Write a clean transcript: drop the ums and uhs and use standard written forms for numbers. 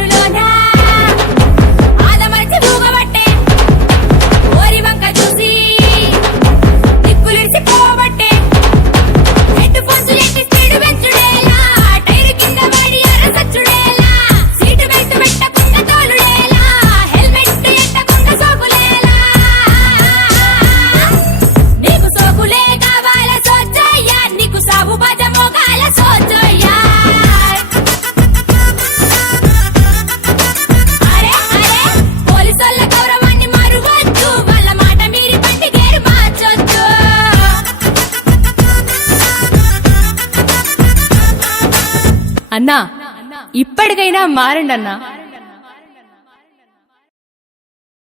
మానులోనా ఆదమర్చి ఊగబట్టే ఓరి వంక చూసి దిక్కులిడిసి పోబట్టే హెడ్ ఫోన్సులు ఎట్టి స్పీడ్ పెంచుడేలా టైరు కింద పడి అరసచ్చుడేలా సీటు బెల్ట్ పెట్టకుండా తోలుడేలా హెల్మెట్ ఎట్టకుండా సోకులేలా నీకు సోకులే కావాల సోచయ్యా నీకు సాగు బాజ మోగాల సోచయ్యా అరే అరే పోలీసోళ్ళ గౌరవాన్ని మరువొద్దు వాళ్ళ మాట మీరి పట్టి గేరు మార్చొద్దు అన్నా ఇప్పటికైనా మారండి అన్నా.